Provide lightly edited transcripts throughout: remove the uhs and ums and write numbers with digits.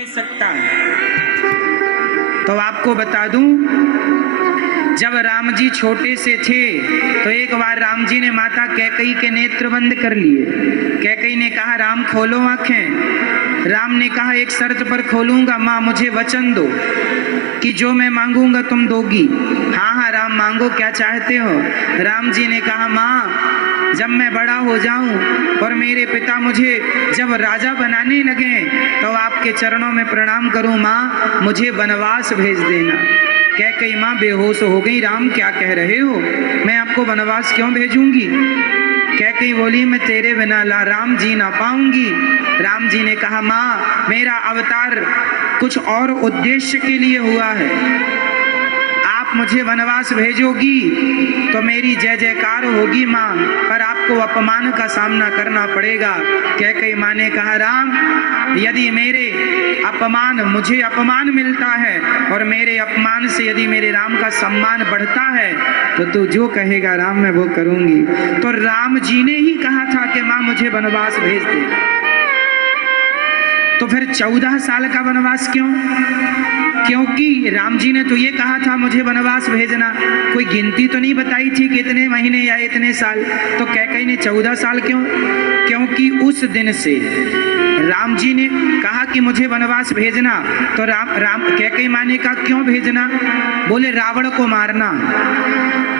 भेज सकता है। तो आपको बता दूं, जब राम जी छोटे से थे तो एक बार राम जी ने माता कैकई के नेत्र बंद कर लिए। कैकई ने कहा राम खोलो आंखें। राम ने कहा एक शर्त पर खोलूंगा, माँ मुझे वचन दो कि जो मैं मांगूंगा तुम दोगी। हाँ हाँ राम मांगो, क्या चाहते हो। राम जी ने कहा माँ जब मैं बड़ा हो जाऊं और मेरे पिता मुझे जब राजा बनाने लगे तो आपके चरणों में प्रणाम करूं, माँ मुझे वनवास भेज देना। कैकई माँ बेहोश हो गई। राम क्या कह रहे हो, मैं आपको वनवास क्यों भेजूंगी। कैकई बोली मैं तेरे बिना राम जी ना पाऊंगी। राम जी ने कहा माँ मेरा अवतार कुछ और उद्देश्य के लिए हुआ है, आप मुझे वनवास भेजोगी तो मेरी जय जयकार होगी माँ, पर आपको अपमान का सामना करना पड़ेगा। कैकई माँ ने कहा राम यदि मेरे अपमान मुझे अपमान मिलता है और मेरे अपमान से यदि मेरे राम का सम्मान बढ़ता है तो तू जो कहेगा राम मैं वो करूंगी। तो राम जी ने ही कहा था कि माँ मुझे वनवास भेज दे। तो फिर 14 साल का वनवास क्यों? क्योंकि राम जी ने तो ये कहा था मुझे वनवास भेजना, कोई गिनती तो नहीं बताई थी कितने महीने या इतने साल। तो कैकई ने 14 साल क्यों? क्योंकि उस दिन से राम जी ने कहा कि मुझे वनवास भेजना, तो राम कैकई माँ ने कहा क्यों भेजना, बोले रावण को मारना।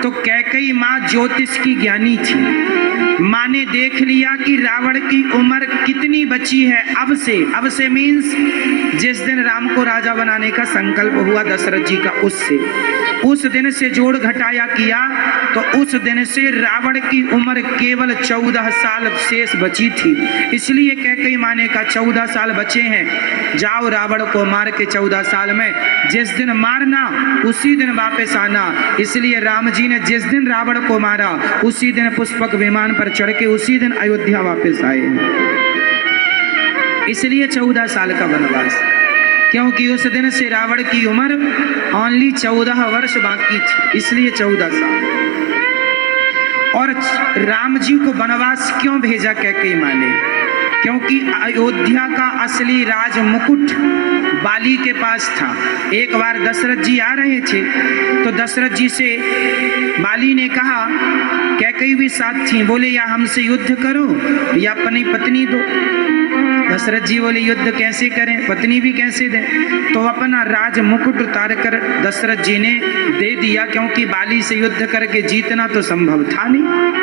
तो कैकई माँ ज्योतिष की ज्ञानी थी, माँ ने देख लिया कि रावण की उम्र कितनी बची है। अब से मीन्स जिस दिन राम को राजा बनाने का संकल्प हुआ दशरथ जी का, उस दिन से जोड़ घटाया किया तो उस दिन से रावण की उम्र केवल 14 साल शेष बची थी। इसलिए कैकई माँ ने कहा 14 साल बचे हैं, जाओ रावण को मार के 14 साल में जिस दिन मारना उसी दिन वापस आना। इसलिए राम जी ने जिस दिन रावण को मारा उसी दिन पुष्पक विमान पर चढ़ के उसी दिन अयोध्या वापस आए। इसलिए 14 साल का वनवास, क्योंकि उस दिन से रावण की उम्र ओनली 14 वर्ष बाकी थी, इसलिए 14 साल। और राम जी को वनवास क्यों भेजा कैकई माँ ने? क्योंकि अयोध्या का असली राज मुकुट बाली के पास था। एक बार दशरथ जी आ रहे थे तो दशरथ जी से बाली ने कहा, कैकई भी साथ थी, बोले या हमसे युद्ध करो या अपनी पत्नी दो। दशरथ जी बोले युद्ध कैसे करें, पत्नी भी कैसे दें। तो अपना राज मुकुट उतार कर दशरथ जी ने दे दिया, क्योंकि बाली से युद्ध करके जीतना तो संभव था नहीं।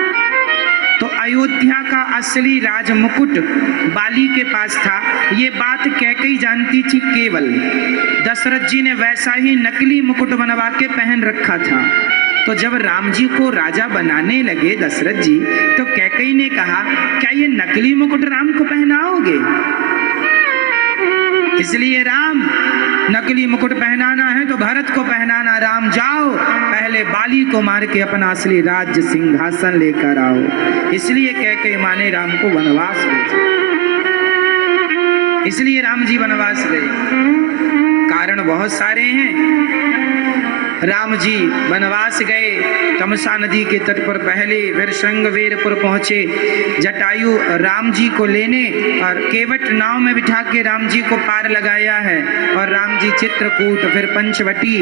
तो अयोध्या का असली राज मुकुट बाली के पास था, ये बात कैकई जानती थी केवल। दशरथ जी ने वैसा ही नकली मुकुट बनवा के पहन रखा था। तो जब राम जी को राजा बनाने लगे दशरथ जी, तो कैकई ने कहा क्या ये नकली मुकुट राम को पहनाओगे? इसलिए राम नकली मुकुट पहनाना है तो भरत को पहनाना। राम जाओ पहले बाली को मार के अपना असली राज्य सिंहासन लेकर आओ। इसलिए कैकई माँ ने राम को वनवास भेजा, इसलिए राम जी वनवास गए। कारण बहुत सारे हैं। राम जी वनवास गए, तमसा नदी के तट पर पहले, फिर श्रृंगवेरपुर पहुंचे। जटायु राम जी को लेने और केवट नाव में बिठा के राम जी को पार लगाया है। और राम जी चित्रकूट, फिर पंचवटी।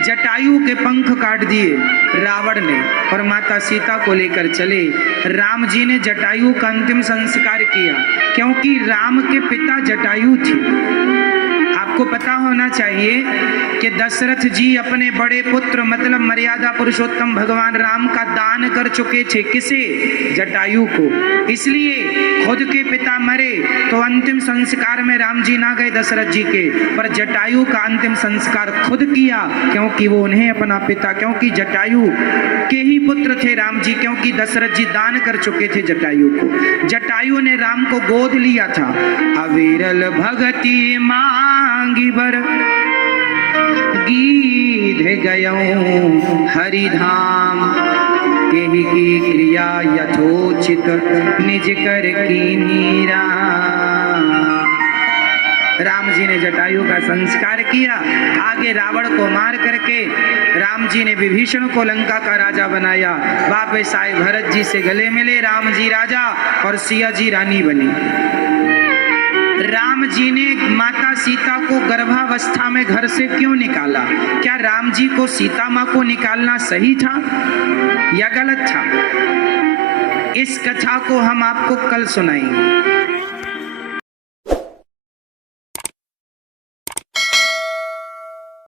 जटायु के पंख काट दिए रावण ने और माता सीता को लेकर चले। राम जी ने जटायु का अंतिम संस्कार किया, क्योंकि राम के पिता जटायु थे। आपको पता होना चाहिए कि दशरथ जी अपने बड़े पुत्र मतलब मर्यादा पुरुषोत्तम भगवान राम का दान कर चुके थे। किसे? जटायु को। इसलिए खुद के पिता मरे तो अंतिम संस्कार में राम जी ना गए दशरथ जी के, पर जटायु का अंतिम संस्कार खुद किया, क्योंकि वो उन्हें अपना पिता, क्योंकि जटायु के ही पुत्र थे राम जी, क्योंकि दशरथ जी दान कर चुके थे जटायु को। जटायु ने राम को गोद लिया था। अविरल भगति मांगी बर गीध गयऊं हरिधाम, केहि की क्रिया यथोचित निज कर कीन्ही राम। राम जी ने जटायु का संस्कार किया। आगे रावण को मार करके राम जी ने विभीषण को लंका का राजा बनाया। वापस आए, भरत जी से गले मिले, राम जी राजा और सिया जी रानी बनी। राम जी ने माता सीता को गर्भावस्था में घर से क्यों निकाला? क्या राम जी को सीता माँ को निकालना सही था या गलत था? इस कथा को हम आपको कल सुनाएंगे।